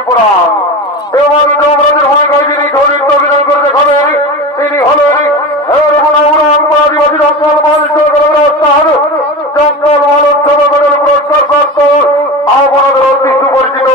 পুরাণ এবং যমরাজের ভূমিকায় যিনি ঘনিষ্ঠ অভিনয় করে দেখাবেন তিনি হলেন আদিবাসী জঙ্গল জঙ্গল মালোৎসব পুরস্কার প্রাপ্ত আপনাদের অতি সুপরিচিত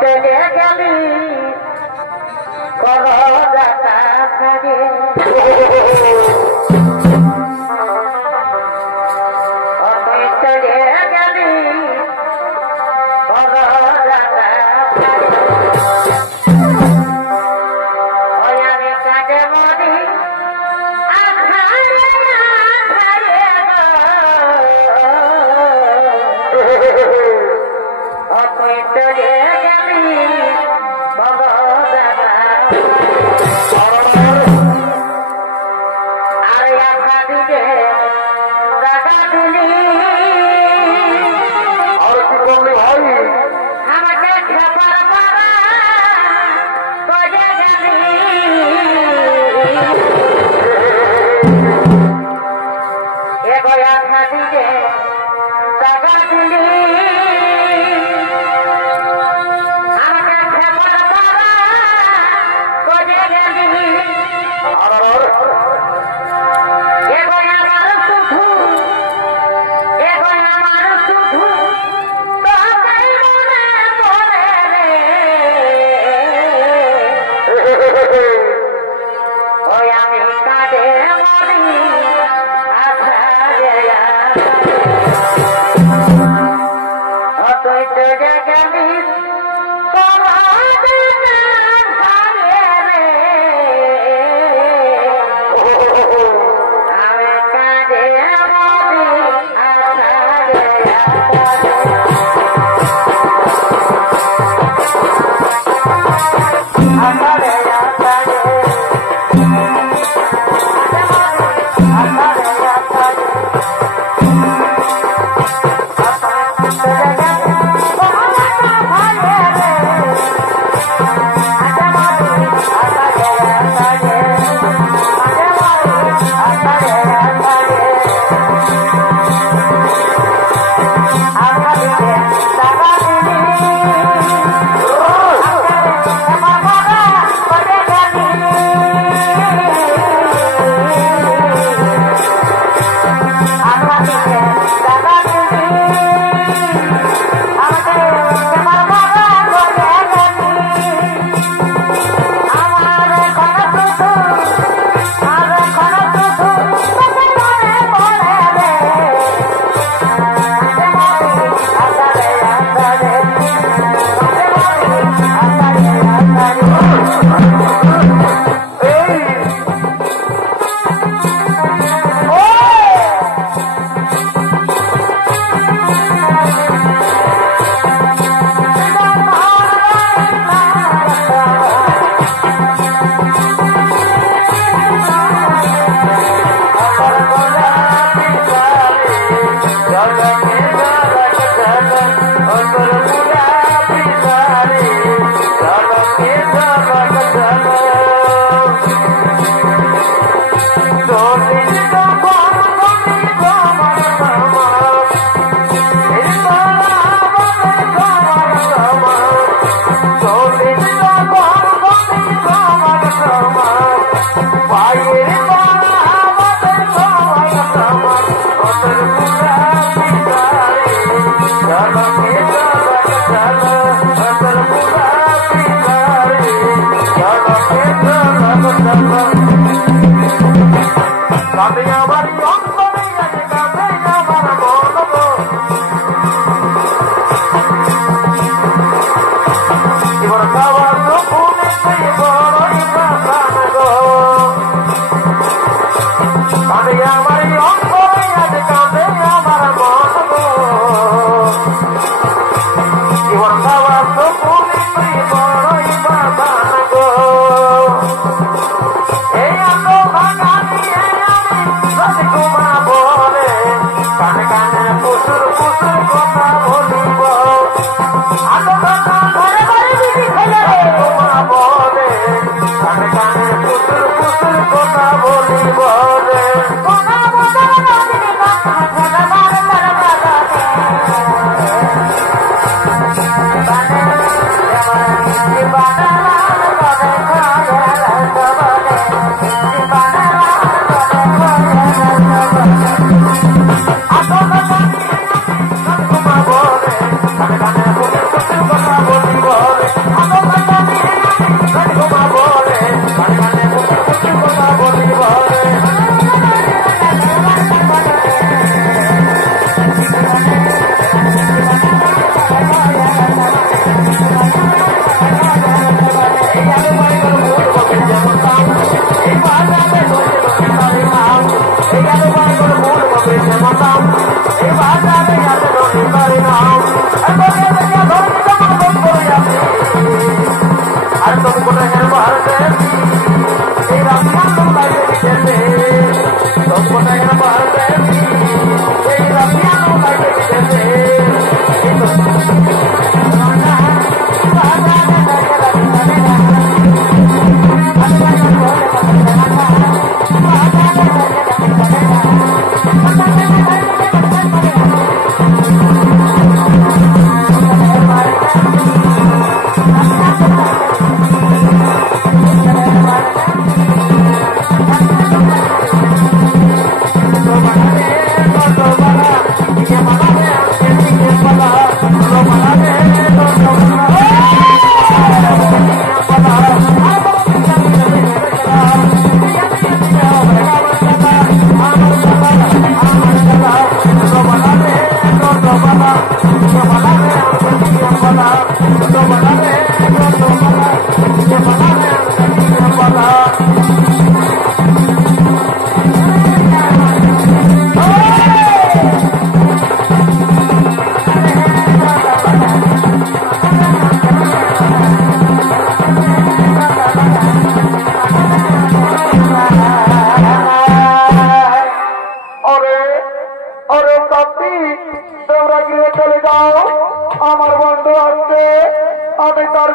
চলে গেলি করদাতা সাজে তুই চলে গেলি করদাতা ওই আমি কাটে মরি তুই চলে গেলি আরে আখা দিলে টাকা দিলি আর কি করলি ভাই আমাকে খেপার মারা তোজে গেলি এগো আখা দিলে টাকা দিলি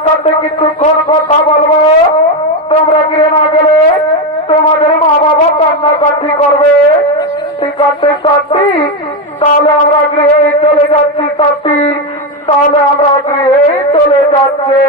সাথে কিছুক্ষণ কথা বলবো। তোমরা গিয়ে না গেলে তোমাদের মা বাবা কান্নাকাটি করবে। ঠিক আছে সাথী, তাহলে আমরা গৃহে চলে যাচ্ছি সাথী, তাহলে আমরা গৃহে চলে যাচ্ছি।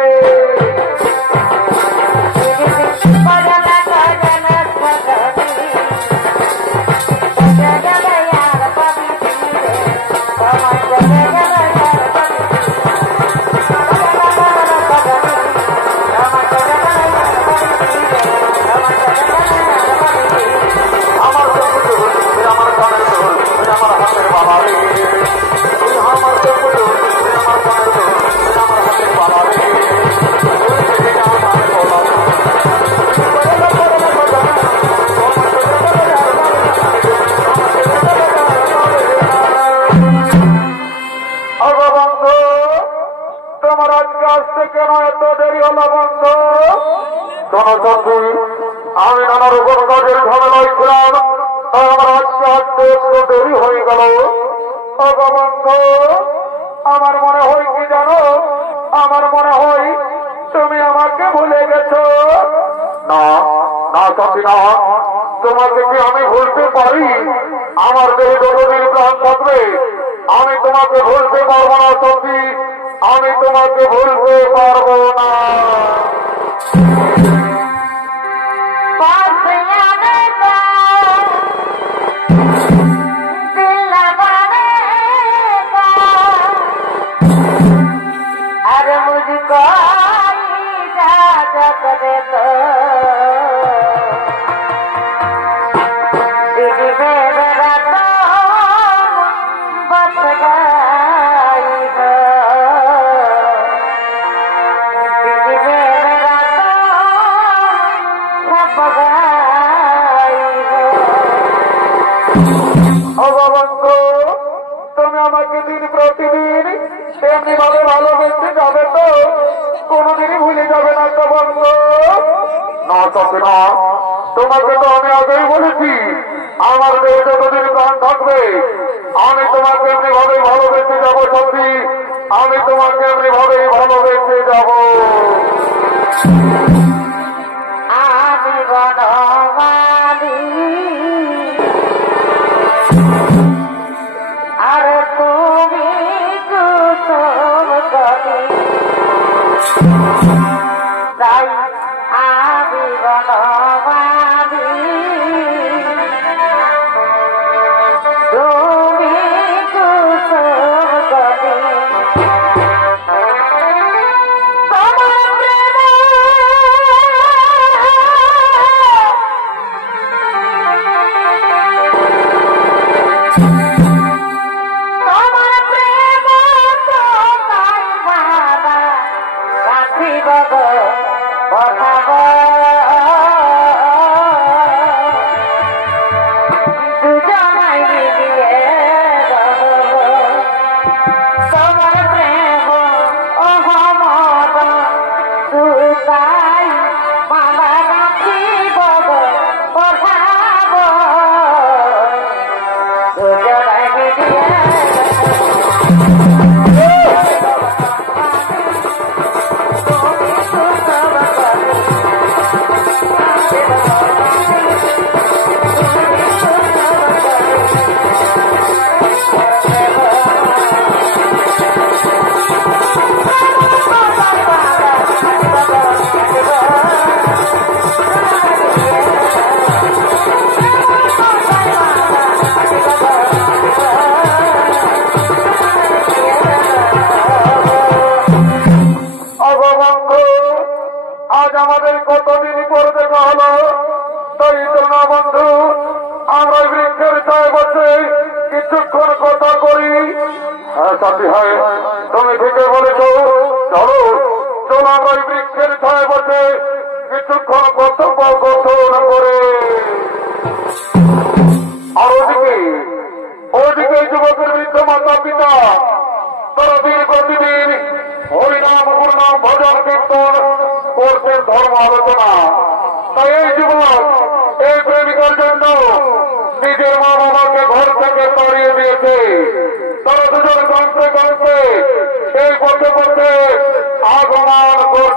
আমি নানা রকম কাজের ঝামেলায় ছিলাম, আমার আজকে আসতে একটু দেরি হয়ে গেল। বন্ধু, আমার মনে হয় কি জানো, আমার মনে হয় তুমি আমাকে ভুলে গেছো। না না সাথী না, তোমাকে কি আমি ভুলতে পারি? আমার দেহে যতদিন প্রাণ থাকবে আমি তোমাকে ভুলতে পারবো না সাথী, আমি তোমাকে ভুলতে পারবো না। তুমি আমাকে দিন প্রতিদিন এমনি ভাবে ভালোবেসে যাবে তো, কোনদিনই ভুলে যাবে না তো বন্ধু? না তবে না, তোমাকে তো আমি আগেই বলেছি আমার দেহে যতদিন প্রাণ থাকবে আমি তোমাকে এমনি ভাবে ভালোবেসে যাবো সত্যি, আমি তোমাকে এমনি ভাবে ভালোবেসে যাব। আমি বনমালী আর তুমি কুসুম কলি, তাই আমি বনমালী তুমি কুসুম কলি। আজ আমাদের কতদিন পর দেখা হলো, তাই তো না বন্ধু আমরা বৃক্ষের ছায় বসে কিছুক্ষণ কথা করি। হ্যাঁ সাথী, হয় তুমি ঠিকই বলেছ, চলো চলো আমরা বৃক্ষের ছায় বসে কিছুক্ষণ কথোপকথন করে। আর ওদিকে যুবকের বৃদ্ধ মাতা পিতা তারা দিন প্রতিদিন হরিনাম গুরুনাম ভজন কীর্তন করছেন, ধর্ম আলোচনা। তাই এই যুবক এই প্রেমিকার জন্য নিজের মা বাবাকে ঘর থেকে তাড়িয়ে দিয়েছে। তারা দুজন কাঁদতে কাঁদতে এই পথে পথে আগমন করছে।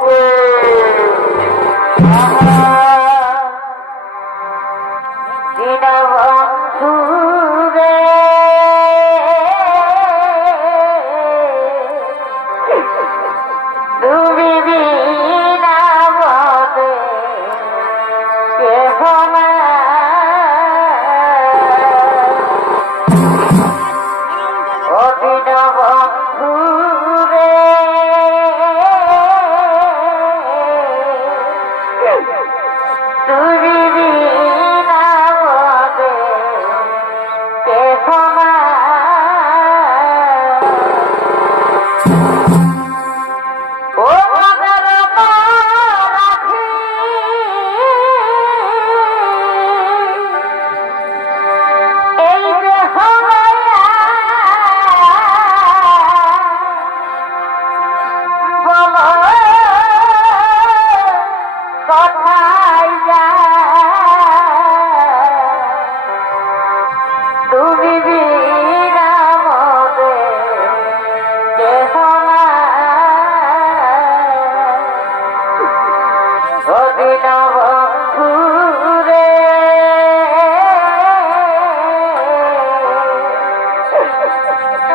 অদিন বন্ধুরে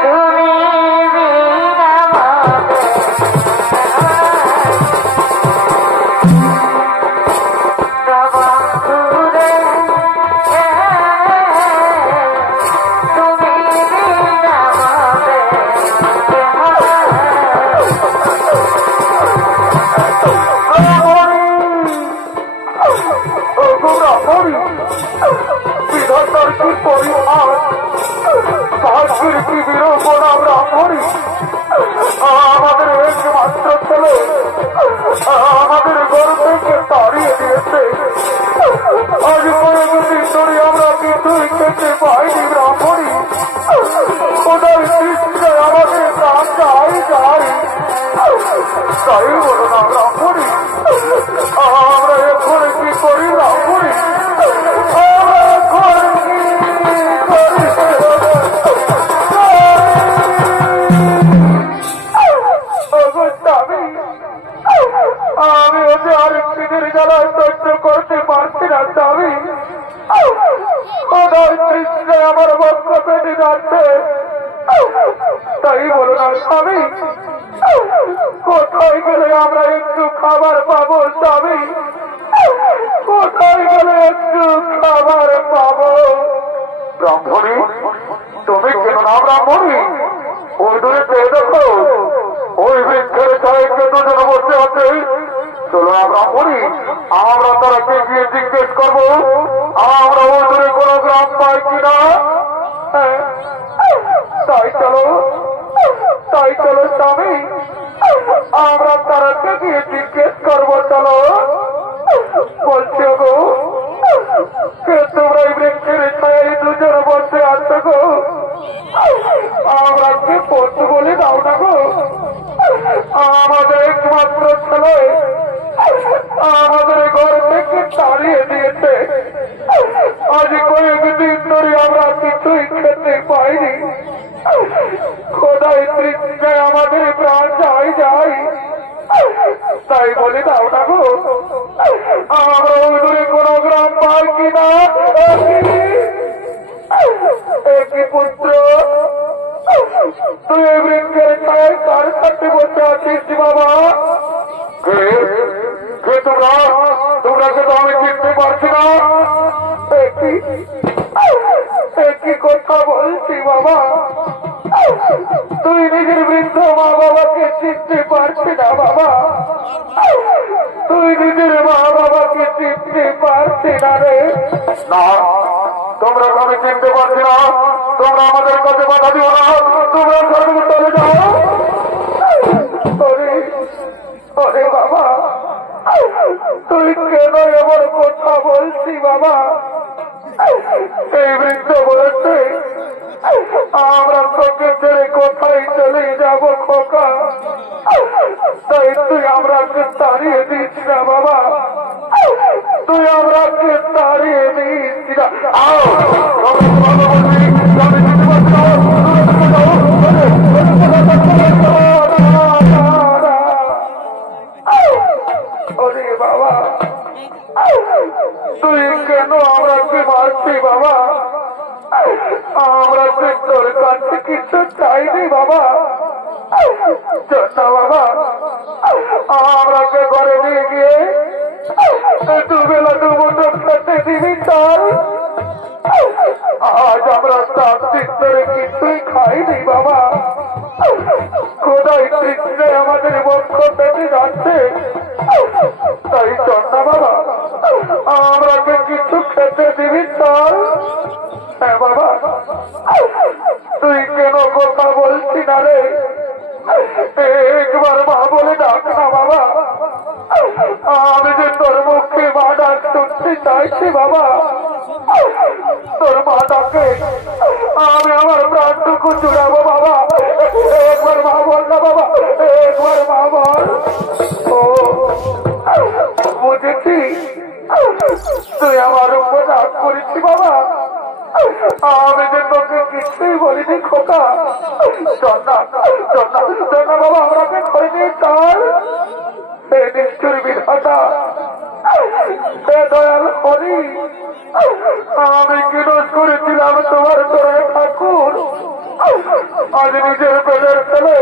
তুমি বিনা বন্ধুরে তুমি বিনা বিধাতার কি পরিহার সাহায্যের কি বিরোধ আমরা করি আমাদের একমাত্র ছেলে আমাদের ঘর থেকে তাড়িয়ে দিয়েছে আজ কয়েকদিন ধরে আমরা কিছুই খেতে পাইনি ব্রাহ্মণী ওদের দৃষ্টিতে আমাদের প্রাণ যাই যাই তাই বলো না ব্রাহ্মণী আমরা এখন কি করি ব্রাহ্মণী আমরা এখন কি করি আমি ওদের আরেক দিনের জ্বালায় সহ্য করতে পারছি না স্বামী ওদের তৃষ্ণায় আমার বক্ষ পেটে যাচ্ছে তাই বলো না স্বামী কোথায় গেলে আমরা একটু খাবার পাবো স্বামী কোথায় গেলে একটু খাবার পাবো ব্রাহ্মণী তুমি কেন না ব্রাহ্মণী ওই দূরে পেয়ে দেখো ওই বৃক্ষের ছায় দুজন বসে আছে চলো না ব্রাহ্মণী আমরা তারাকে গিয়ে জিজ্ঞেস করবো আমরা ওই দূরে কোনো গ্রাম পাই কিনা তাই চলো স্বামী আমরা তারাকে গিয়ে জিজ্ঞেস করবো চলো বলছো গো কে তোমরা এই বৃক্ষের ছায় দুজন বসে আছো গো আমরা কি পড়তে বলে দাও না গো আমাদের একমাত্র ছেলে আমাদের ঘর থেকে তাড়িয়ে দিয়েছে আজ কয়েকদিন ধরে আমরা কিছুই খেতে পাইনি খোদাই তৃষ্ণায় আমাদের প্রাণ যাই যাই তাই বলে দাও না গো আমরা ওই দূরে কোন গ্রাম পাই কিনা একই পুত্র তুই এই বৃক্ষের ছায় কার সাথে বসে আছিস বাবা কে তোমরা কে তো আমি চিনতে পারছি না একই কথা বলছি বাবা তুই নিজের বৃদ্ধ মা বাবাকে চিনতে পারছি না বাবা তুই নিজের মা বাবাকে চিনতে পারছি না রে না তোমরা আমি চিনতে পারছি না তোমরা আমাদের কাছে বাধা দিও না তোমরা ঘরে চলে যাও ওরে বাবা তুই কেন এমন কথা বলছি বাবা এই বৃদ্ধ বলেছে আমরা তোকে ছেড়ে কোথায় চলে যাবো খোকা তাই তুই আমরাকে তাড়িয়ে দিস না বাবা তুই আমরাকে তাড়িয়ে দিস না ওরে বাবা তুই কেন আমরাকে মারছি বাবা আমরা তোর কাছে কিছু চাইনি বাবা বাবা আমরাকে ঘরে নিয়ে গিয়ে দুবেলা দুমুঠো খেতে দিবি তার আজ আমরা 7 দিন ধরে কিছুই খাইনি বাবা খোদাই তৃষ্ণায় আমাদের বক্ষ পেটে যাচ্ছে তাই চন্না বাবা আমরাকে কিছু খেতে দিবি তার হ্যাঁ বাবা তুই কেন কথা বলছি না রে একবার মা বলে ডাক না বাবা আমি যে তোর মুখে মা ডাক শুনতে চাইছি বাবা তোর মা ডাকে আমি আমার প্রাণটুকু জুড়াবো বাবা একবার মা বল না বাবা একবার মা বল ও বুঝেছি তুই আমার উপর রাগ করেছি বাবা আমি যে তোকে কিছুই বলিনি খোকা চন্না বাবা আমাকে করে নিয়ে চল নিষ্ঠুর বিধাতা, হে দয়াল হরি, আমি কি দোষ করেছিলাম তোমার চরণে ঠাকুর? আজ নিজের পেটের ছেলে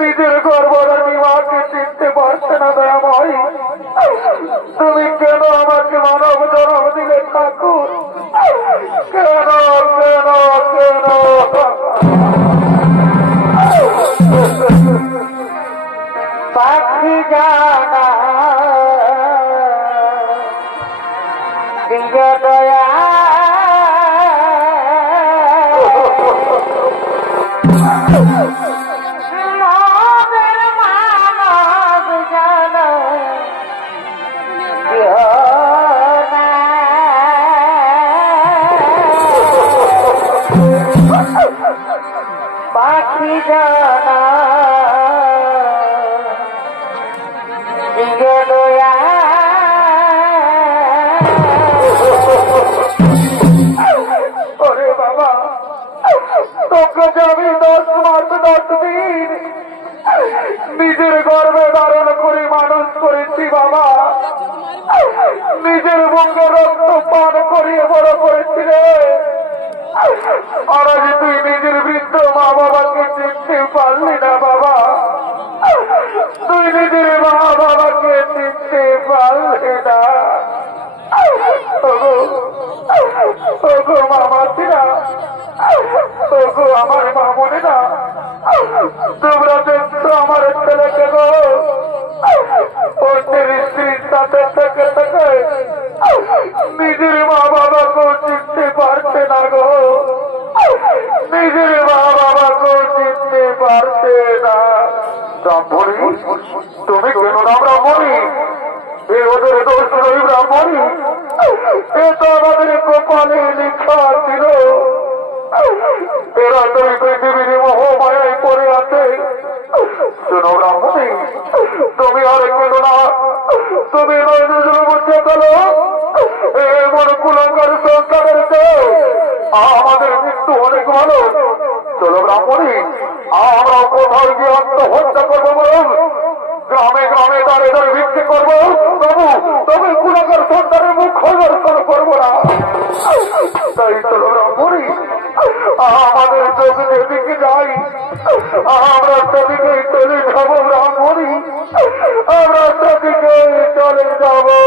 নিজের গর্ভধারী মাকে চিনতে পারছে না দয়াময়। তুমি কেন আমাকে মানব জন্ম দিলে ঠাকুর? কেন কেন কেন? পাখি জানা দিয় দয়া নবের মানব জানা দিয় না। পাখি জানা দিয় দয়া ওরে বাবা, তোকে যে আমি 10 মাস 10 দিন নিজের গর্ভে ধারণ করে মানুষ করেছি বাবা, নিজের বুকে রক্ত পান করিয়ে বড় করেছি রে। আর আজ তুই নিজের বৃদ্ধ মা বাবাকে চিনতে পারলি না বাবা, তুই নিজের মা বাবাকে চিনতে পারলি না। ওগো মামাসিরা, ওগো আমার মামুনিরা, তোমরা দেখছো আমার ছেলেকে গো অন্যের স্ত্রীর সাথে থেকে থেকে নিজের মা বাবাকেও চিনতে পারছে না গো, নিজের মা বাবাকেও চিনতে পারছে না। ব্রাহ্মণী, তুমি কেন না ব্রাহ্মণী? এ ওদের দোষ নই ব্রাহ্মণী, এ তো আমাদের কপালে লেখা ছিল। এরা তো পৃথিবীর মোহমায়ায় পড়ে আছে। শোনো ব্রাহ্মণী, তুমি আর কেন না, তুমি নজর বুঝতে পেলো এমন কুলঙ্কার সংসারের চেয়ে আমাদের মৃত্যু অনেক ভালো। চলো ব্রাহ্মণী, আমরা কোথাও গিয়ে আত্মহত্যা করবো, বরং গ্রামে গ্রামে দাঁড়ে দাঁড়ে ভিত্তি করবো, তবে কুলঙ্কার সন্তানের মুখ দর্শন করবো না। তাই চলো ব্রাহ্মণী, আমাদের চোখ যেদিকে যাই আমরা সেদিকেই চলে যাবো ব্রাহ্মণী, আমরা সেদিকে চলে যাবো।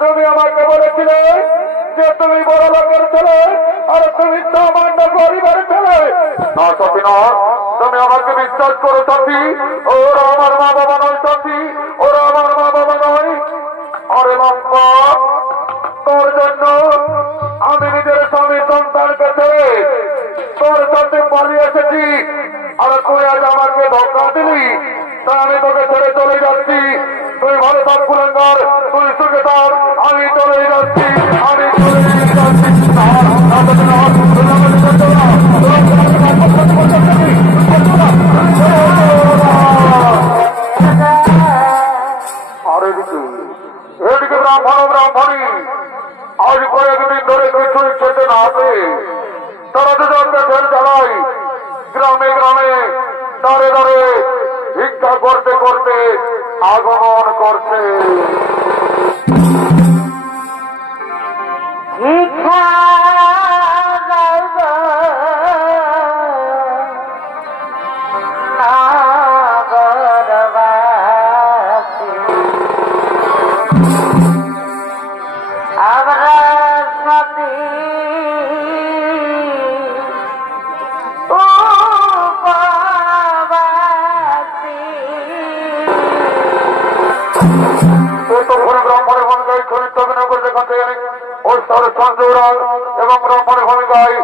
তুমি আমাকে বলেছিলে যে তুমি বড় লোকের ছেলে আর তুমি সামান্য পরিবারের ছেলে। না সত্যি না, তুমি আমাকে বিশ্বাস করো সাথী, ওরা আমার মা বাবা নয় সাথী, ওরা আমার মা বাবা নয়। আরে লম্বা, তোর জন্য আমি নিজের স্বামী সন্তানকে ছেড়ে তোর সাথে পালিয়ে এসেছি, আর তুই আজ আমাকে ধোকা দিলি, তাই আমি তোকে ছেড়ে চলে যাচ্ছি। তুই ভালো থাক কুলঙ্কার, তুই সুখে থাক, আমি চলে যাচ্ছি, আমি চলে যাচ্ছি। আর এদিকে ব্রাহ্মণ ব্রাহ্মণী আজ কয়েকদিন ধরে কিছুই খেতে না হবে, তারা দুজন দেশের জ্বালাই গ্রামে গ্রামে দাঁড়ে দাঁড়ে ভিক্ষা করতে করতে আগমন করছে। ভিক্ষা আমরা আর সঞ্জুরাল এবং রমণী ভূমিকায়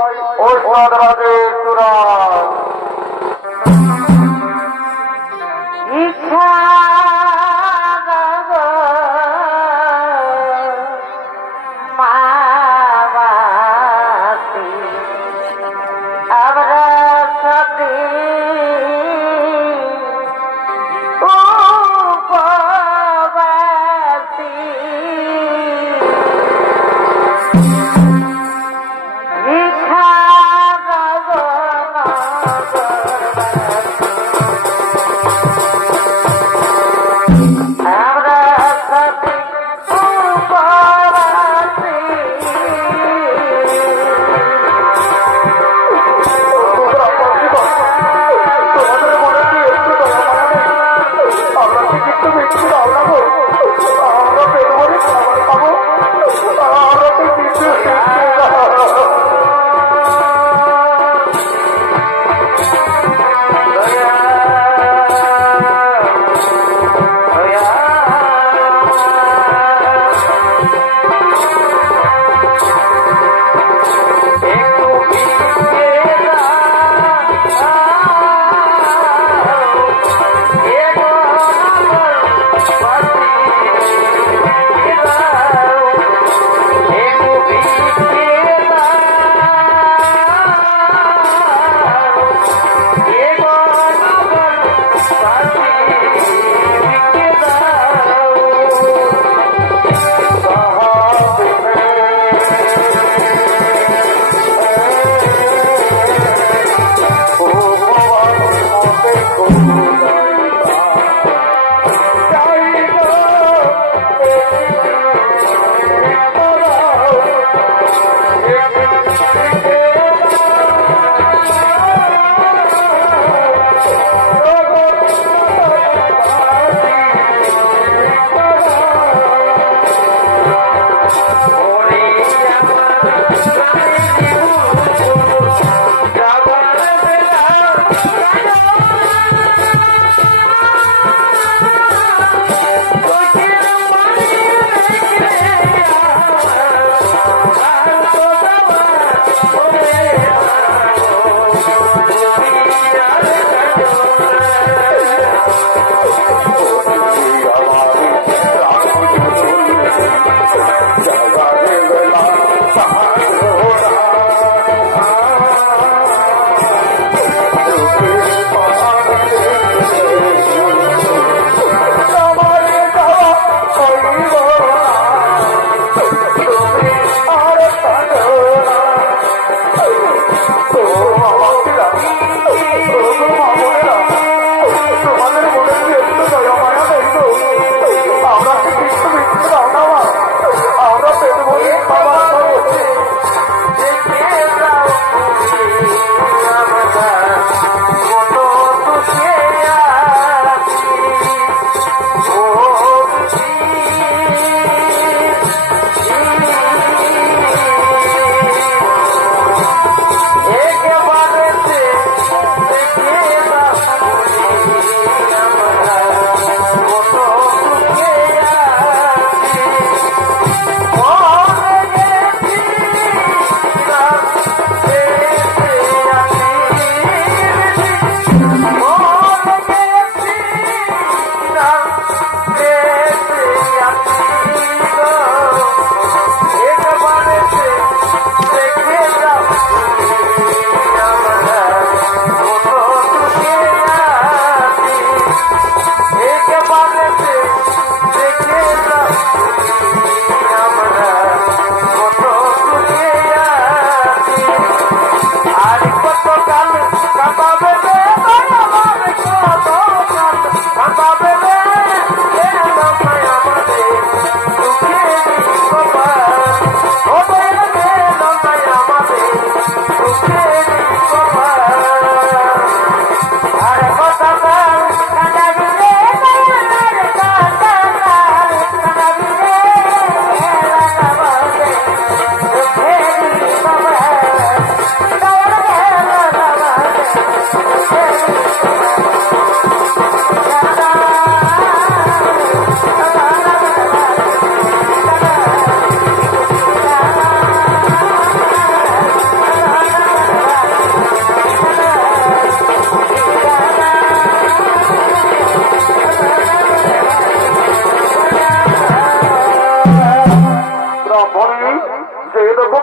ওস্তাদ রাজেশ সুরাজ। ইচ্ছা মাবাসী আমরা সতী উপবাসী ইচ্ছা গগন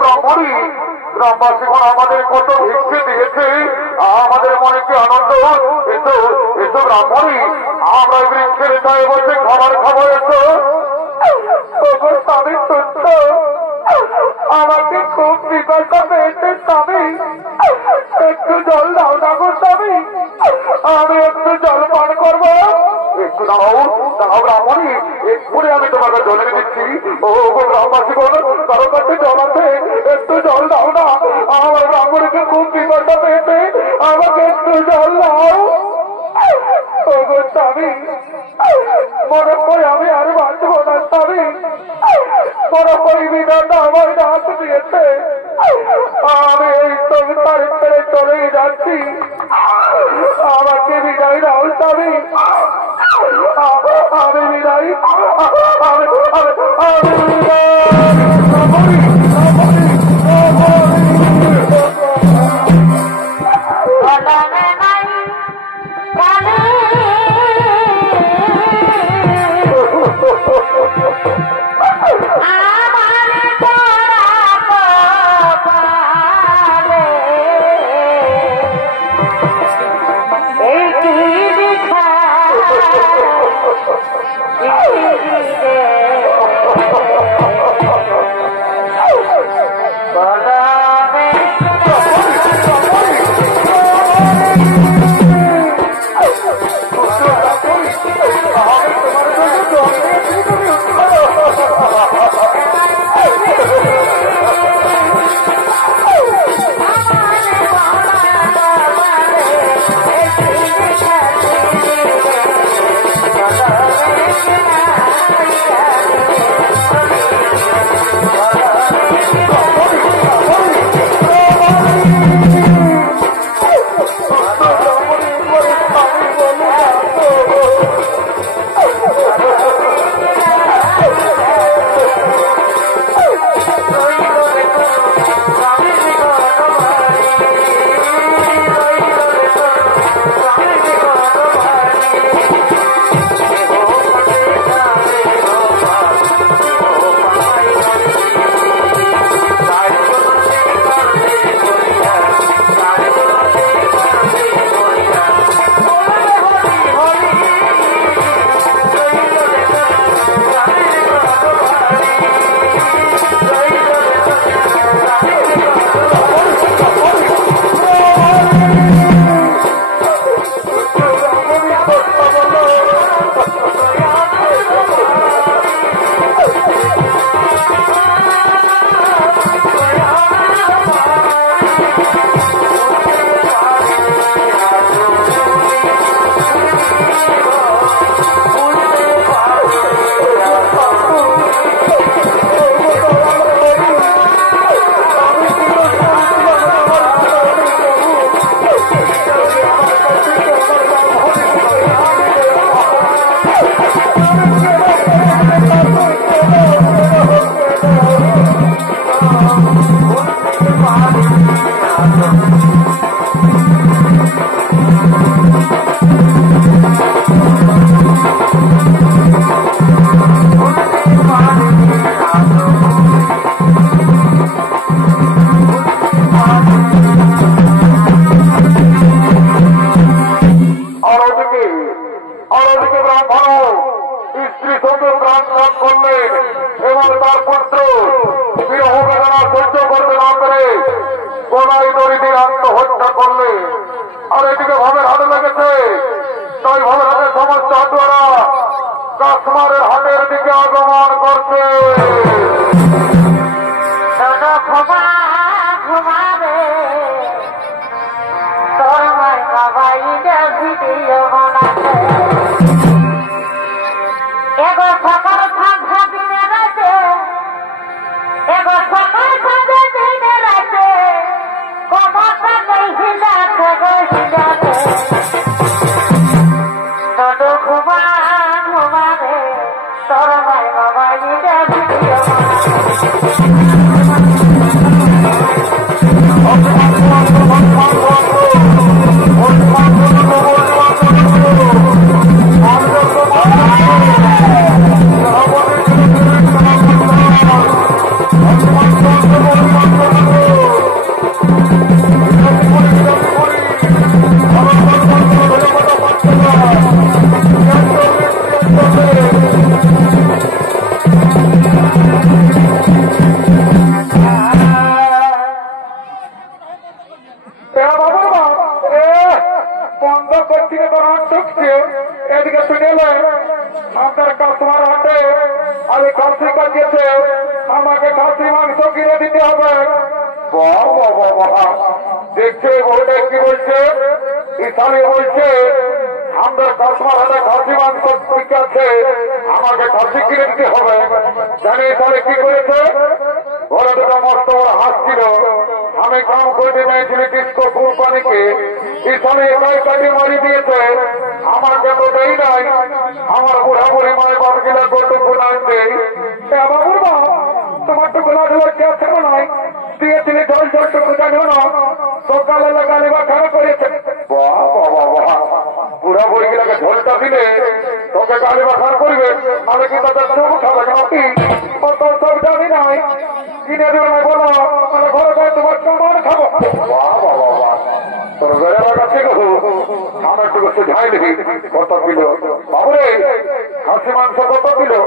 ব্রাহ্মণী গ্রামবাসীগণ আমাদের কত ভিক্ষে দিয়েছে, আমাদের মনে কি আনন্দ। এতো এতো ব্রাহ্মণী আমরা বৃক্ষের ছায়ে বসে খাবার খাবো। এতো স্বামী সত্য আমাকে খুব বিপদটা পেয়েছে স্বামী, একটু জল দাও না গো স্বামী, আমি একটু জল পান করবো। একটু দাও দাও ব্রাহ্মণী, এক্ষুনি আমি তোমাকে জল এনে দিচ্ছি। ও গো গ্রামবাসী বলো কারো কাছে জল আছে, একটু জল দাও না, আমার ব্রাহ্মণীকে খুব বিপদটা পেয়েছে, আমাকে একটু জল দাও। ও গো স্বামী মনে করে আমি আর বাঁচবো না স্বামী, মনে করি বিধানটা আমার ডাক দিয়েছে, আমি এই সংসার ছেড়ে চলেই যাচ্ছি, আমাকে বিদায় দাও স্বামী, আমি বিদায় ঢুকছে এদিকে শুনে আপনার কাস্টমার হাতে আমি খাসি কাটিয়েছে আমাকে খাসি মাংস কিনে দিতে হবে। দেখছে বউটা কি বলছে, ইসালি বলছে আমাদের কাস্টমার হাতে খাসি মাংস আছে আমাকে খাসি কিনে দিতে হবে। জানি তাহলে কি করেছে, ওরা দুটো মস্ত বড় হাসছিল। আমি কাম করতে চাইছিলি ডিস্কো কোম্পানিকে, ইসালি একাই কাটি মারি দিয়েছে, আমাকে তো দেই নাই। আমার বুড়া বুড়ি মায়ের বাপ গিলা গোটুকু নাই দেই। বাবুর বাপ তোমার তো গোলা ধোয়ার চেয়ে থাকো নাই, দিয়েছিলি ঝোল ঝোল টুকু জানিও না, সকালে লাগালে বা খারাপ করেছে। বুড়া বুড়ি গিলাকে ঝোলটা দিলে তোকে গালি বাখার করবে, নাহলে কি তাদের চোখ খাবে নাকি? অত সব জানি নাই, কিনে দেবে না বলো, মানে ঘরে যায় তোমার কেমন খাবো। তোর বেড়ে লাগাচ্ছি আমি একটু ঝাই দেখি কত কিলো। বাবুরে খাসি মাংস কত কিলো?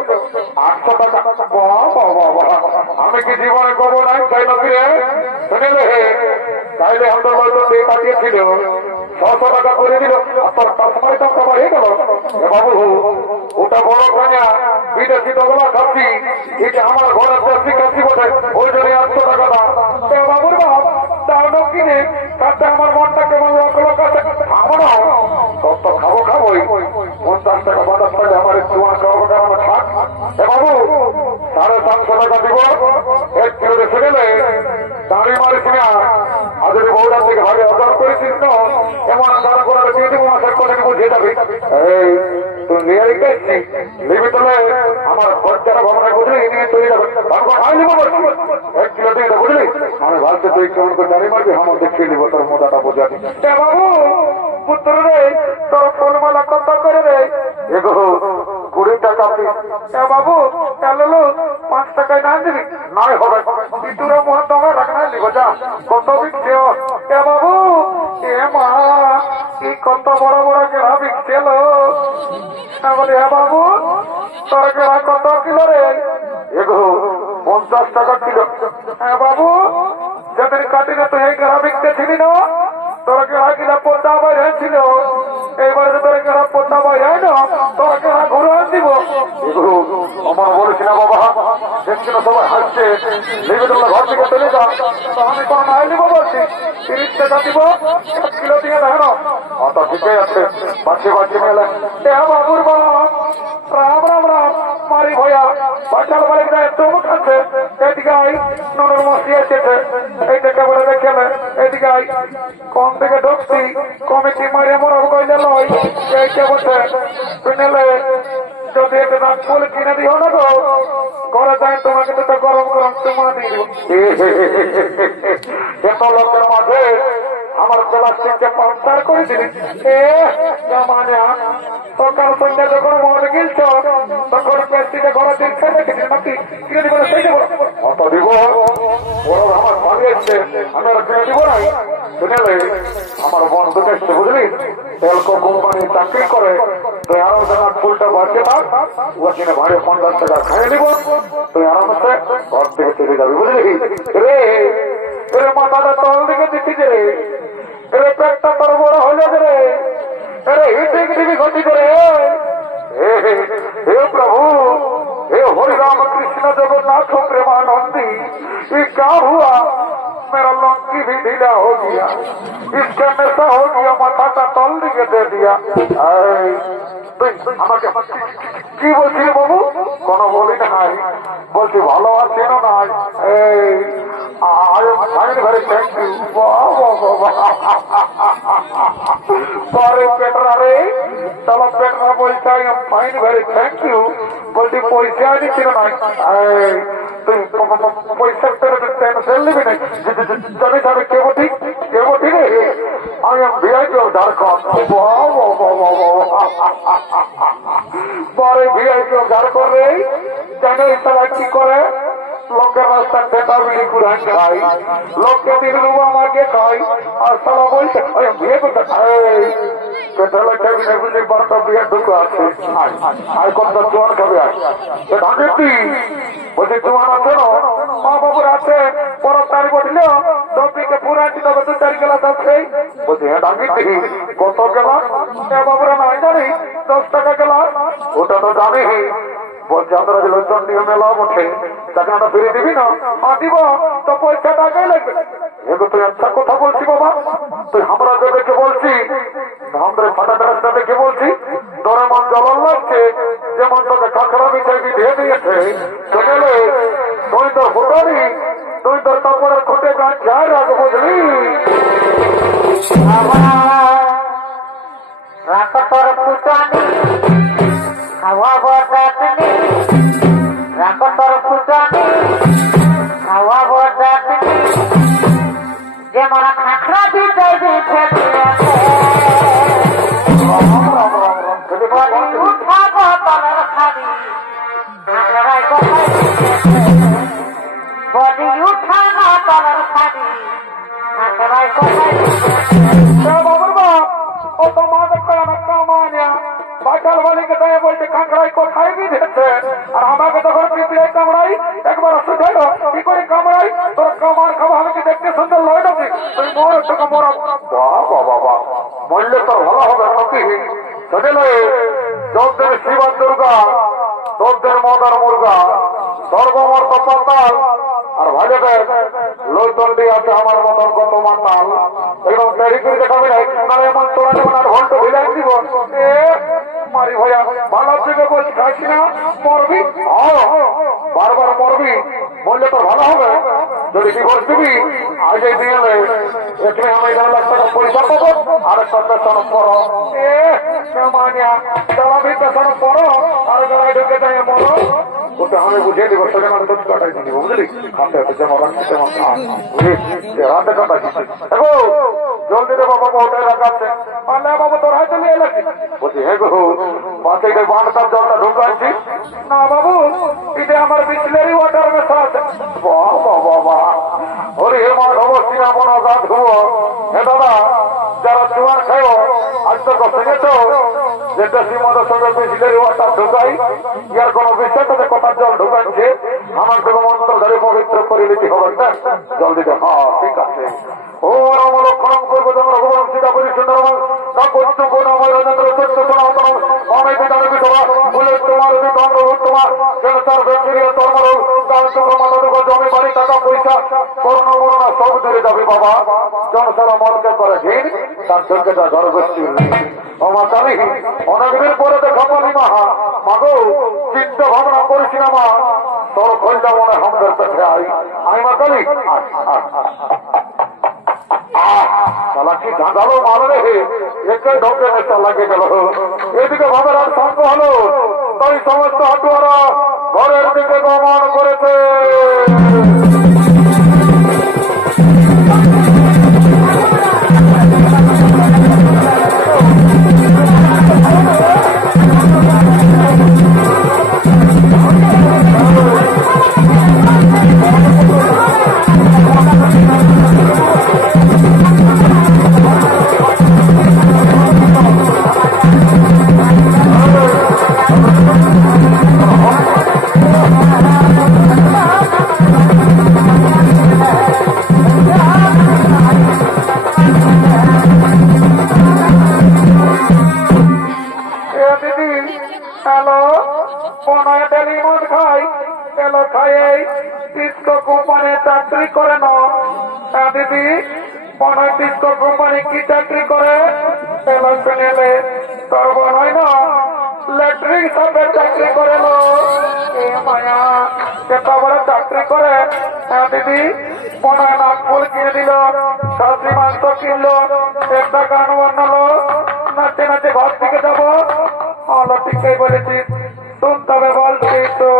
800 টাকা। আমি কি জীবনে করবো নাই তাই না ফিরে শুনে তাইলে আমাদের হয়তো কাটিয়েছিল 600 টাকা করে দিল, তোর কাস্টমারের দামটা বাড়িয়ে গেল। বাবু ওটা বড় কানা বিদেশি দোগলা খাচ্ছি, এটা আমার ঘরের দেশি খাচ্ছি বটে, ওই জন্য 800 টাকা দাম। বাবুর বাপ দাও কিনে তাতে আমার মনটা কেমন লোক লোক আছে। আমারও তত খাবো খাবোই, 50 টাকা 50 টাকা আমার তোমার খাবো কারণ থাক। বাবু 750 টাকা দিব, 1 কিলো দেখে গেলে দাঁড়িয়ে মারিস না। আর যদি বউরার থেকে ভাবে অর্ডার করেছিস তো এমন দাঁড়া করে দিয়ে দেবো, মাসের করে বুঝিয়ে যাবে। এই তুই নিয়ে রেখেছি নিবি তোলে আমার খরচারা ভাবনা বুঝলি, নিয়ে চলে যাবে। ভাই নিবো 1 কিলো দিয়ে এটা বুঝলি, আমি ভাবছি তুই কেমন করে দাঁড়িয়ে মারবি, আমার দেখিয়ে দিব তোর মোটাটা বোঝাবি। বাবু পুত্র রে তোর ফুলমালা কত করে রে? এগো 20 টাকা পিস। বাবু কালো 5 টাকায় না দিবি? নাই হবে, বিটুরা মোহন তোমার রাখনা নিব যা। কত বিকছে বাবু? এ মা কি কত বড় বড় গেড়া বিকছিল। বলে বাবু তোর গেড়া কত কিলো রে? এগো 50 টাকা কিলো। বাবু যেদিন কাটিলে তুই এই গেড়া বিকতেছিলি না, তোর গেড়া কিনা পোতা বাইরে ছিল, এইবারে তোর গেড়া পোতা বাইরে না, তোর গেড়া ঘুরে দিব। আমার বলেছি না বাবা, দেখছি না সবাই হাসছে, নেবে তোমরা ঘর থেকে চলে যাও। আমি কোনো নাই নিব বলছি, 30 টাকা দিব, 1 কিলো দিয়ে দেখো। অত ঠিকই আছে, বাচ্চি বাচ্চি মেলে। বাবুর বাবা রাম রাম রাম মারি ভয়া বাচ্চার বাড়ি যায় চমক আছে। এদিকে আই ননুর মশি এসেছে, এইটাকে বলে দেখে এদিকে আই কোন থেকে ঢুকছি কমিটি মারে মরব কইলে লয়, এইটা বসে শুনেলে যদি একটা নাক ফুল কিনে দিও না গো, ঘরে যায় তোমাকে তো গরম গরম চুমা দিয়ে দিব। এত লোকের মাঝে আমার প্লাস্টিককে পাম্পার করে দিলি। সকাল সন্ধ্যা যখন মনে গেলছ তখন প্লাস্টিকে ঘরে দিন খেলে নাকি কিনে দিব না, সেই দেবো অত দিব। ওরা আমার ভাবি আসছে, আমি আর কিনে দিব নাই। শুনেলে আমার বন্ধু এসছে বুঝলি, তেলকো কোম্পানি চাকরি করে, তুই আরামসে ফুলটা বাড়ছে থাক, ও কিনে ভাড়ে 50 টাকা খাইয়ে দিব, তুই আরামসে ঘর থেকে চলে যাবি বুঝলি রে। রে মাথাটা তল দিকে দিচ্ছি রে, রে পেটটা তোর বড় হলে রে, রে হিটে দিবি ক্ষতি করে। हे प्रभु, हे हरि राम कृष्ण जगन्नाथ प्रेमानंदी, ये क्या हुआ? मेरा लंकी भी ढीला हो गया, इसका नशा हो गया, माथा का तल दिखे दे दिया। আমাকে কি বলছিস বাবু? কোন বলি নাই, বলছি ভালো আছি না নাই। Very thank you. পরে পেটরা রে চলো পেটরা বলছে I am fine very thank you. বলছি পয়সা দিচ্ছিল নাই, তুই পয়সা টেনশন নিবি না, জানি যাবে কেবো ঠিক কেবো ঠিক I am VIP of Jharkhand. পরে ভিআইপি অফ ঝাড়খণ্ড রে জানো তারা কি করে, লোকের রাস্তা বেতাবলি কুড়ান খাই, লোককে দিন রুবো আমাকে খাই, আর সারা বলছে বিয়ে করতে পেট্রোল খাবি না বুঝলি বারোটা বিয়ে ঢুকে আছে, আর কোনটা জোয়ান খাবে আর ঢাকে তুই বলছি জোয়ান আছে না মা বাবুর আছে, বড় তারিখ উঠল টপিকে পুরাটি তবে 2-4 গেলা থাকছে। বলছি হ্যাঁ ঢাকি তুই কত গেলা বাবুরা নাই জানে জানি 10 টাকা গেলা ওটা তো জানি বলছি আমরা যে চন্ডীয় মেলা ওঠে তাকে আমরা ফিরে দিবি না দিব তো পয়সা টাকাই লাগবে এগুলো তুই আচ্ছা কথা বলছি বাবা তুই আমরা যে দেখে বলছি আমাদের ফাটাটা রাস্তা দেখে বলছি তোর মন জলন লাগছে যেমন তোকে কাঁকড়া মিঠাই দিয়ে দিয়েছে শুনেলে তুই তোর ফুটারি তুই তোর কাপড়ের খুঁটে গাছ যায় রাখ বুঝলি রাখো তোর ফুটানি খাওয়াবো চাটনি রাখো তোর ফুটানি খাওয়াবো চাটনি যেমন খাখরা দিতে দিতে উঠাবো তলের খাবি খাখরাই কোথায় বডি উঠাবো তলের খাবি খাখরাই কোথায় বাবুর বাপ ও তো মাদের কামানিয়া বাটাল বালিকে দেয় বলছে কাঁকড়াই কোথায় বিধেছে আর আমাকে তখন পিঁপড়ে কামড়াই একবার শুধাইল কি করে কামড়াই তোর কামার খাওয়া আমাকে দেখতে সুন্দর লয় নাকি তুই মোর তোকে মোর বাবা বাবা মরলে তোর ভালো হবে নাকি শুধু চৌধুরী শিবা দুর্গা চৌধুরী মদার মুর্গা সর্বমর্ত পাতাল আর ভালো লোচন্ডি আছে আমার মতন কত মাতাল একদম তৈরি করে দেখাবে না এমন তোরা যেমন আর ঘন্ট ভিলাই দিব মারি ভাইয়া ভালো থেকে বলছি খাইছি না মরবি বারবার মরবি বললে তো ভালো হবে যদি ডিভোর্স দিবি আগে দিয়ে এখানে আমি 1.5 লাখ টাকা পয়সা পাবো আর একটা পেছন পড়ো মানিয়া চালাবি পেছন পড়ো আর গাড়ি ঢুকে যায় মরো ওটা আমি বুঝিয়ে দিব সেখানে আমি দুধ কাটাই দিব বুঝলি খাতে হাতে যেমন রাখছি তেমন রাতে কাটাচ্ছি দেখো জলদি রে বাবা ওটাই রাখাচ্ছে পারলে বাবু তোর হাতে নিয়ে এলাকি বলছি হে গো পাশে বাঁধটার জলটা ঢুকাচ্ছি না বাবু এটা আমার বিসলেরি ওয়াটার মেশা আছে বাবা ওরে হে মা অবশ্যই এমন গা ধুবো হে দাদা যারা জোয়ার খাইও আজ তো শুনেছ যেটা সীমাদের সঙ্গে বিসলেরি ওয়াটার ঢুকাই ইয়ার কোন বিষয় তাদের কথার জল ঢুকাচ্ছে আমার কোনো মন্ত্র ধরে পবিত্র পরিণতি হবে না জল দিতে হ্যাঁ ঠিক আছে ও রাম লক্ষণ করবো যেমন ভগবান সীতা বলি সুন্দর করছো কোন আমার রাজেন্দ্র সত্য সনাতন অনেক বিধান বিধবা বলে তোমার তোমার তার ব্যাকটেরিয়া ধর্ম তার দুঃখ মাথা দুঃখ জমি বাড়ি টাকা পয়সা করোনা মরোনা সব দূরে যাবে বাবা জনসারা মনকে করে ঘিন তার যোগ্যতা ঘর গোষ্ঠী আমার কালী অনেকদিন পরে দেখা পালি মাগো চিন্তা ভাবনা করেছি না মা তোর খোঁজটা মনে আমাদের কাছে আমি মা কালী চালাকি ঝাঁঝালো মারলে একে ঢোকে নেশা লাগে গেল এদিকে ভাবের আর সঙ্গ হলো তাই সমস্ত হাটুয়ারা ঘরের দিকে গমন করেছে চাকরি করে না দিদি মনে হয় ডিসকো কোম্পানি কি চাকরি করে শুনেলে তোর মনে হয় না ইলেকট্রিক সাথে চাকরি করে নো মায়া এত বড় চাকরি করে দিদি মনে হয় নাগপুর কিনে দিল খাসি মাংস কিনলো একটা গান বানালো নাচে নাচে ঘর থেকে যাবো হলো ঠিকই বলেছি শুনতে হবে বলছি তো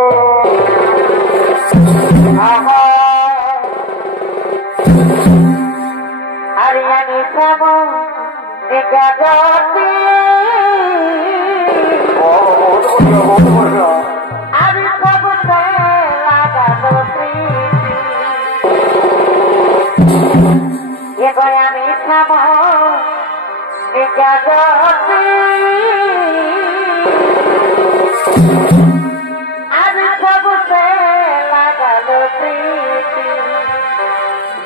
हरियाणी सबो जगती अभी सबसे लगा दो प्रीति ये गयानी सबो जगती अभी सबसे लगा दो प्रीति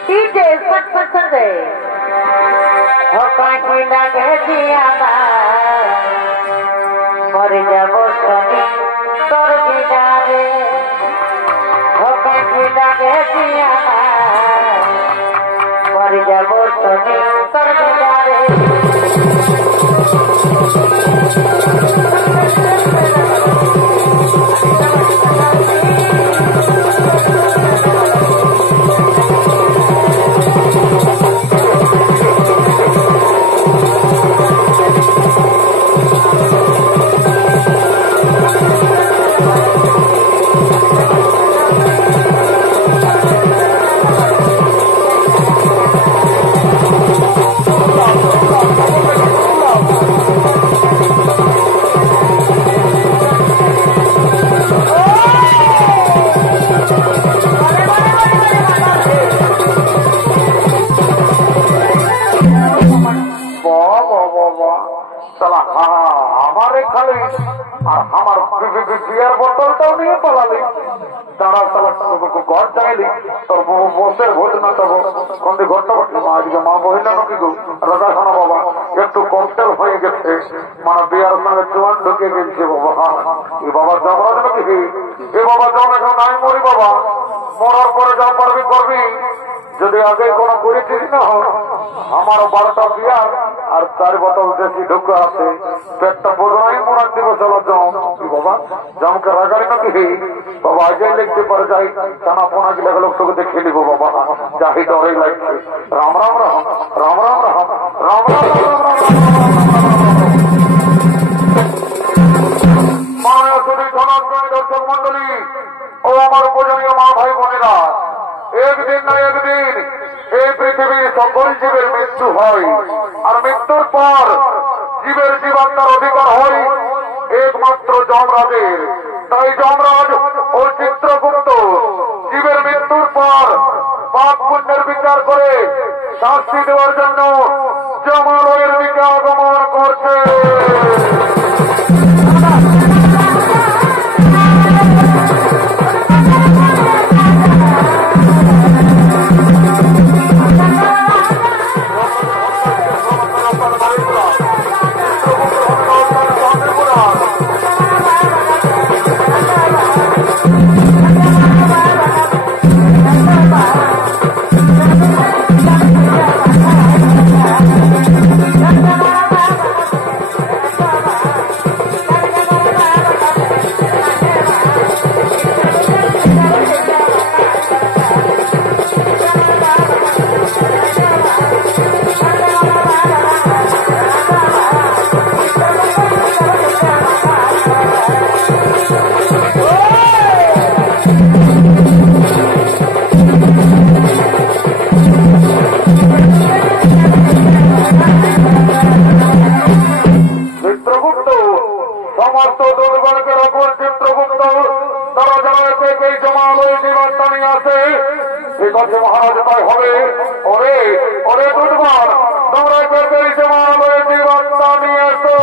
डीजे सच पसंद है हो काटी लगे दिया মরে যাব শনি তোর বিদারে হবে বিদাকে দিয়া মরে যাব শনি তোর বিদারে আমার এখানে আর আমার বিয়ার বোতলটাও নিয়ে পালালি তারা ঘর চাইলি তোর বসের ভোট না তব কোনদিন ঘরটা বসলি মা আজকে মা বহিনা নাকি গো রাজা খানা বাবা একটু কমটেল হয়ে গেছে মানে বিয়ার সঙ্গে জোয়ান ঢুকে গেছে বাবা এ বাবা জমরাজ নাকি এ বাবা জম এখন নাই মরি বাবা মরার পরে যা পারবি করবি যদি আগে কোনো পরিচিতি না হোক আমার 12টা বিয়ার আর 4 বোতল দেশি ঢুকে আছে পেটটা বোঝাই মরার দিব চলো জম বাবা জমকে রাগারি নাকি বাবা আগে লিখতে পারে যাই টানা পোনা গিলে লোক তোকে দেখে নিব বাবা যাহি ডরেই লাগছে রাম রাম রাম রাম রাম রাম রাম রাম দর্শক মন্ডলী ও আমার পূজনীয় মা ভাই বোনেরা একদিন না একদিন এই পৃথিবীর সকল জীবের মৃত্যু হয় আর মৃত্যুর পর জীবের জীবাত্মার অধিকার হয় একমাত্র যমরাজের তাই যমরাজ ও চিত্রগুপ্ত জীবের মৃত্যুর পর পাপ পুণ্যের বিচার করে শাস্তি দেওয়ার জন্য যমালয়ের দিকে আগমন করছে মহারাজ তাই হবে ওরে ওরে দুধবার তোমরা জমালয়ের জীবাত্মা নিয়ে এসো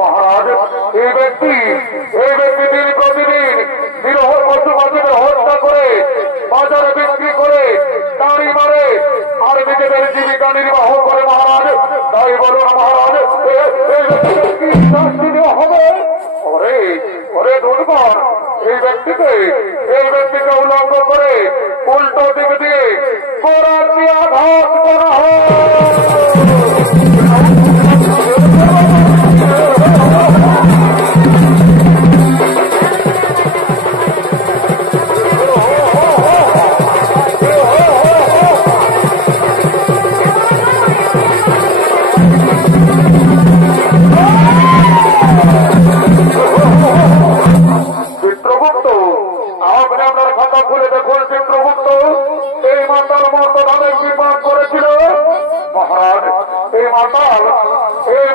মহারাজ এই ব্যক্তি দিন প্রতিদিন নিরহ পশু পাখিদের হত্যা করে বাজারে বিক্রি করে তাড়ি মারে আর নিজেদের জীবিকা নির্বাহ করে মহারাজ তাই বলুন মহারাজ এই ব্যক্তিকে কি শাস্তি দেওয়া হবে ওরে ওরে দুর্বল এই ব্যক্তিকে উল্লঙ্ঘ করে উল্টো দিক দিয়ে গোড়া দিয়ে আঘাত করা হয় মহারাজ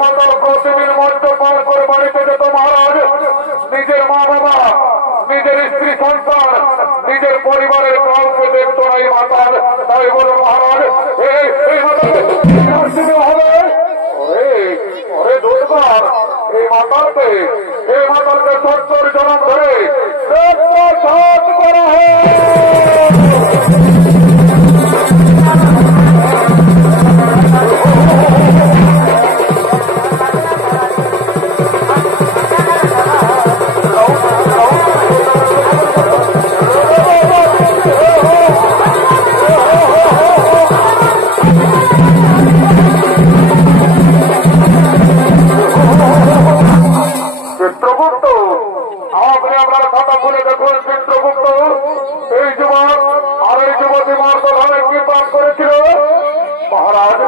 মাতাল প্রতিদিন মঞ্চ পার করে বাড়িতে যেত মহারাজ। নিজের মা বাবা, নিজের স্ত্রী সন্তান, নিজের পরিবারের কাউকে দেখতো না এই মাতাল। তাই বলুন মহারাজ, এই মাতাল হবে ওরে দুর্বার। এই মাতালকে 70 জনম ধরে করা হয়। চিত্রগুপ্ত, আপনি আপনার খাতা খুলে দেখুন। চিত্রগুপ্ত এই যুবক আর এই যুবতী মার্তভাবে কি পাপ করেছিল মহারাজ?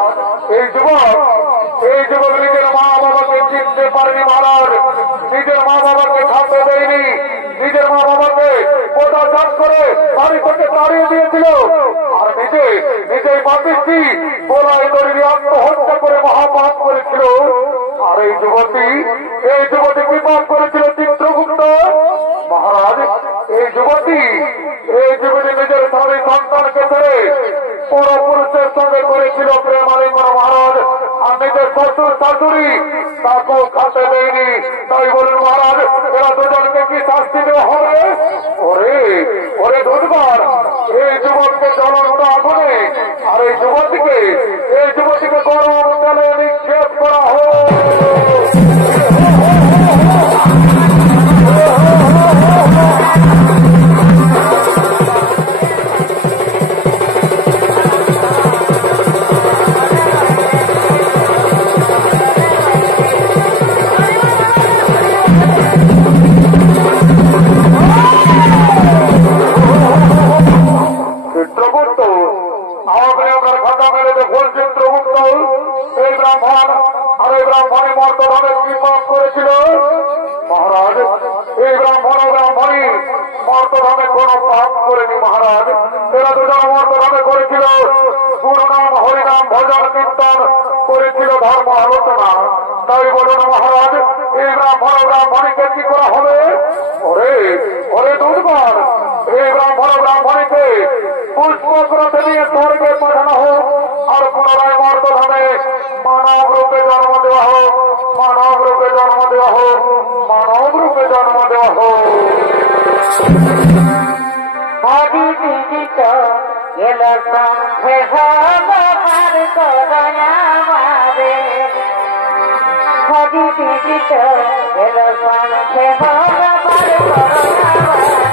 এই যুবক নিজের মা বাবাকে চিনতে পারেনি মহারাজ। নিজের মা বাবাকে খাদ্য দেয়নি, নিজের মা বাবাকে কোটা চাষ করে বাড়ি থেকে তাড়িয়ে দিয়েছিল। আর নিজেই পাপিষ্টি গোলায় দড়ি আত্মহত্যা করে মহাপাপ করেছিল। আর এই যুবতী কি পাপ করেছিল চিত্রগুপ্ত মহারাজ? এই যুবতী নিজের স্বামী সন্তানকে ছেড়ে পরপুরুষের সঙ্গে করেছিল প্রেমালিঙ্গন মহারাজ। আর নিজের শ্বশুর শাশুড়ি তাকেও খাতে দেয়নি। তাই বলুন মহারাজ, এরা দুজনকে কি শাস্তি দেওয়া হবে? ওরে দুধবার, এই যুবককে জ্বলন্ত আগুনে আর এই যুবতীকে গরম তেলে নিক্ষেপ করা হোক। চিত্রগুপ্ত, আপনি আপনার খাতা মেলে দেখুন। চিত্রগুপ্ত এই ব্রাহ্মণ আর এই ব্রাহ্মণী মর্তধামে কি পাপ করেছিল মহারাজ? এই ব্রাহ্মণ ও ব্রাহ্মণী মর্তধামে কোন পাপ করেনি মহারাজ। এরা দুজন মর্তধামে করেছিল গুরুনাম, হরিনাম, ভজন, কীর্তন করেছিল, ধর্ম আলোচনা। তাই বলুন মহারাজ, এই ব্রাহ্মণ ও ব্রাহ্মণীকে কি করা হবে? ওরে দুর্বার, এই ব্রাহ্মণ ও ব্রাহ্মণীকে পুষ্পগ্রথে নিয়ে স্বর্গে পাঠানো হোক। আর পুনরায় মর্তধামে মানব রূপে জন্ম দেওয়া হোক। এলো সঙ্গে ভগবান করয়ামাবে হরি দিদিত এলো সঙ্গে ভগবান করয়ামাবে